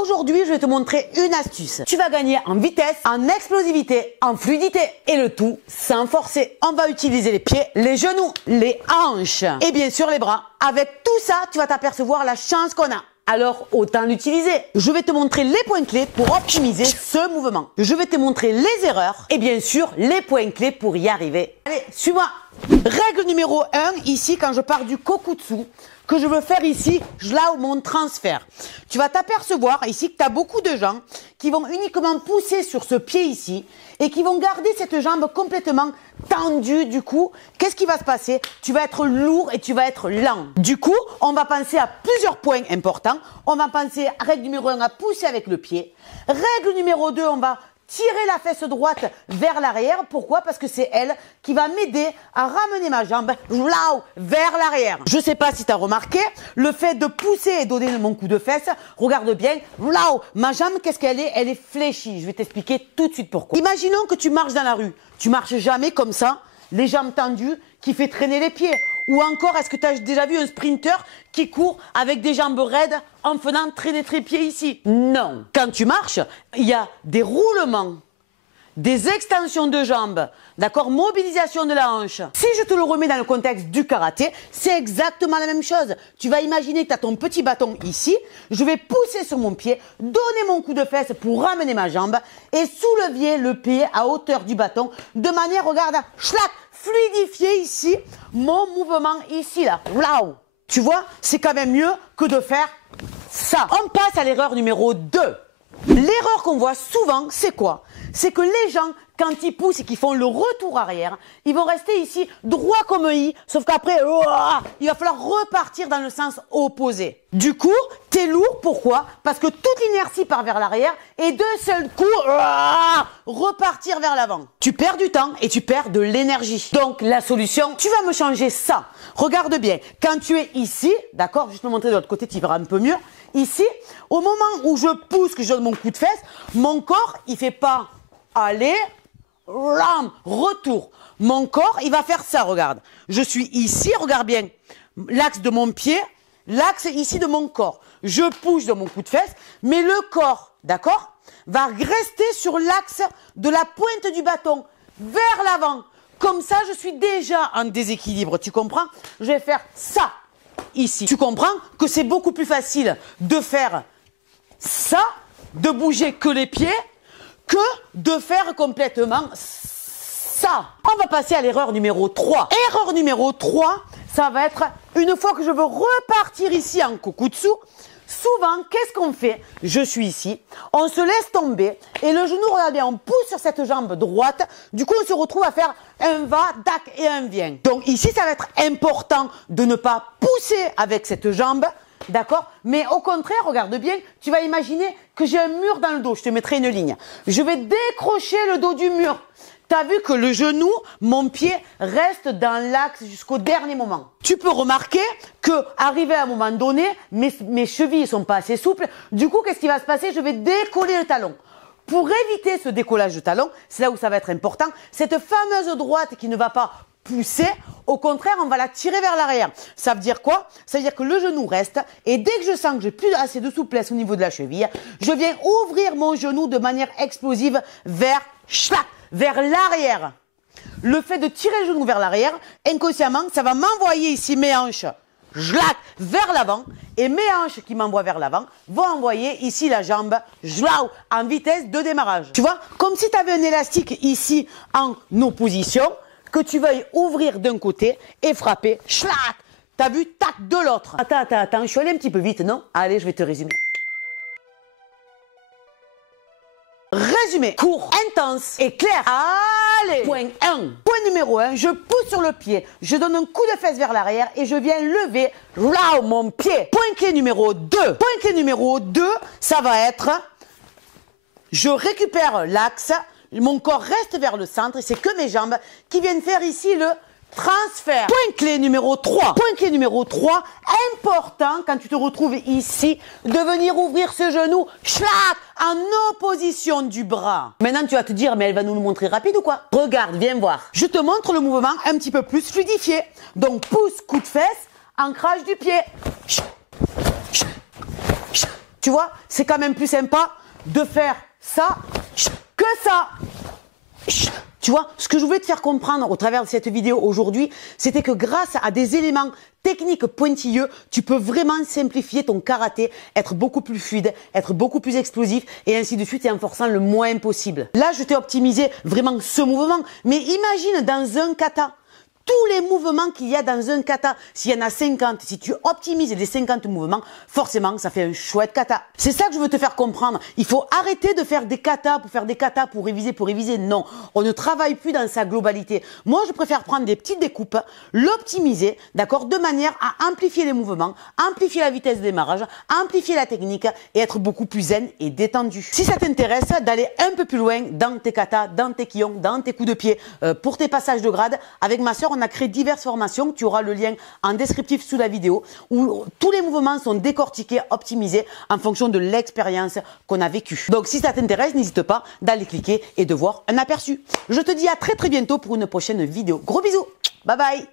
Aujourd'hui, je vais te montrer une astuce. Tu vas gagner en vitesse, en explosivité, en fluidité et le tout sans forcer. On va utiliser les pieds, les genoux, les hanches et bien sûr les bras. Avec tout ça, tu vas t'apercevoir la chance qu'on a. Alors, autant l'utiliser. Je vais te montrer les points clés pour optimiser ce mouvement. Je vais te montrer les erreurs et bien sûr les points clés pour y arriver. Allez, suis-moi. Règle numéro 1, ici, quand je pars du kokutsu, que je veux faire ici, là où mon transfert. Tu vas t'apercevoir ici que tu as beaucoup de gens qui vont uniquement pousser sur ce pied ici et qui vont garder cette jambe complètement tendue. Du coup, qu'est-ce qui va se passer? Tu vas être lourd et tu vas être lent. Du coup, on va penser à plusieurs points importants. On va penser, règle numéro 1, à pousser avec le pied. Règle numéro 2, on va tirer la fesse droite vers l'arrière. Pourquoi? Parce que c'est elle qui va m'aider à ramener ma jambe vers l'arrière. Je ne sais pas si tu as remarqué, le fait de pousser et donner mon coup de fesse, regarde bien, ma jambe, qu'est-ce qu'elle est? Elle est fléchie. Je vais t'expliquer tout de suite pourquoi. Imaginons que tu marches dans la rue. Tu marches jamais comme ça, les jambes tendues, qui fait traîner les pieds. Ou encore, est-ce que tu as déjà vu un sprinter qui court avec des jambes raides en faisant traîner tes pieds ici? Non. Quand tu marches, il y a des roulements, des extensions de jambes, d'accord, mobilisation de la hanche. Si je te le remets dans le contexte du karaté, c'est exactement la même chose. Tu vas imaginer que tu as ton petit bâton ici, je vais pousser sur mon pied, donner mon coup de fesse pour ramener ma jambe et soulever le pied à hauteur du bâton de manière, regarde, fluidifier ici mon mouvement ici, là. Tu vois, c'est quand même mieux que de faire ça. On passe à l'erreur numéro 2. L'erreur qu'on voit souvent, c'est quoi? C'est que les gens, quand ils poussent et qu'ils font le retour arrière, ils vont rester ici droit comme un i, sauf qu'après, il va falloir repartir dans le sens opposé. Du coup, t'es lourd, pourquoi? Parce que toute l'inertie part vers l'arrière et d'un seul coup, repartir vers l'avant. Tu perds du temps et tu perds de l'énergie. Donc, la solution, tu vas me changer ça. Regarde bien, quand tu es ici, d'accord, je vais te montrer de l'autre côté, tu verras un peu mieux. Ici, au moment où je pousse, que je donne mon coup de fesse, mon corps, il fait pas aller, retour. Mon corps, il va faire ça, regarde. Je suis ici, regarde bien. L'axe de mon pied, l'axe ici de mon corps. Je pousse de mon coup de fesse, mais le corps, d'accord, va rester sur l'axe de la pointe du bâton, vers l'avant. Comme ça, je suis déjà en déséquilibre, tu comprends? Je vais faire ça, ici. Tu comprends que c'est beaucoup plus facile de faire ça, de bouger que les pieds, que de faire complètement ça. On va passer à l'erreur numéro 3. Erreur numéro 3, ça va être, une fois que je veux repartir ici en kokutsu, souvent, qu'est-ce qu'on fait? Je suis ici, on se laisse tomber et le genou, regarde bien, on pousse sur cette jambe droite. Du coup, on se retrouve à faire un va, dac et un vient. Donc ici, ça va être important de ne pas pousser avec cette jambe. D'accord? Mais au contraire, regarde bien, tu vas imaginer que j'ai un mur dans le dos. Je te mettrai une ligne. Je vais décrocher le dos du mur. Tu as vu que le genou, mon pied, reste dans l'axe jusqu'au dernier moment. Tu peux remarquer que, arrivé à un moment donné, mes chevilles ne sont pas assez souples. Du coup, qu'est-ce qui va se passer? Je vais décoller le talon. Pour éviter ce décollage de talon, c'est là où ça va être important, cette fameuse droite qui ne va pas pousser, au contraire, on va la tirer vers l'arrière. Ça veut dire quoi? Ça veut dire que le genou reste et dès que je sens que j'ai plus assez de souplesse au niveau de la cheville, je viens ouvrir mon genou de manière explosive vers l'arrière. Le fait de tirer le genou vers l'arrière, inconsciemment, ça va m'envoyer ici mes hanches vers l'avant et mes hanches qui m'envoient vers l'avant vont envoyer ici la jambe en vitesse de démarrage. Tu vois? Comme si tu avais un élastique ici en opposition, que tu veuilles ouvrir d'un côté et frapper, t'as vu, tac, de l'autre. Attends, je suis allé un petit peu vite, non? Allez, je vais te résumer. Résumé, court, intense et clair. Allez, point 1. Point numéro 1, je pousse sur le pied, je donne un coup de fesse vers l'arrière et je viens lever mon pied. Point clé numéro 2. Point clé numéro 2, ça va être, je récupère l'axe, mon corps reste vers le centre et c'est que mes jambes qui viennent faire ici le transfert. Point clé numéro 3. Point clé numéro 3, important quand tu te retrouves ici, de venir ouvrir ce genou, en opposition du bras. Maintenant, tu vas te dire, mais elle va nous le montrer rapide ou quoi? Regarde, viens voir. Je te montre le mouvement un petit peu plus fluidifié. Donc, pouce, coup de fesse, ancrage du pied. Tu vois, c'est quand même plus sympa de faire ça que ça. Tu vois, ce que je voulais te faire comprendre au travers de cette vidéo aujourd'hui, c'était que grâce à des éléments techniques pointilleux, tu peux vraiment simplifier ton karaté, être beaucoup plus fluide, être beaucoup plus explosif et ainsi de suite et en forçant le moins possible. Là, je t'ai optimisé vraiment ce mouvement, mais imagine dans un kata, tous les mouvements qu'il y a dans un kata, s'il y en a 50, si tu optimises les 50 mouvements, forcément, ça fait un chouette kata. C'est ça que je veux te faire comprendre. Il faut arrêter de faire des katas pour réviser. Non, on ne travaille plus dans sa globalité. Moi, je préfère prendre des petites découpes, l'optimiser, d'accord, de manière à amplifier les mouvements, amplifier la vitesse de démarrage, amplifier la technique et être beaucoup plus zen et détendu. Si ça t'intéresse d'aller un peu plus loin dans tes katas, dans tes kiyons, dans tes coups de pied, pour tes passages de grade, avec ma sœur, on a créé diverses formations. Tu auras le lien en descriptif sous la vidéo où tous les mouvements sont décortiqués, optimisés en fonction de l'expérience qu'on a vécue. Donc si ça t'intéresse, n'hésite pas d'aller cliquer et de voir un aperçu. Je te dis à très bientôt pour une prochaine vidéo. Gros bisous. Bye bye.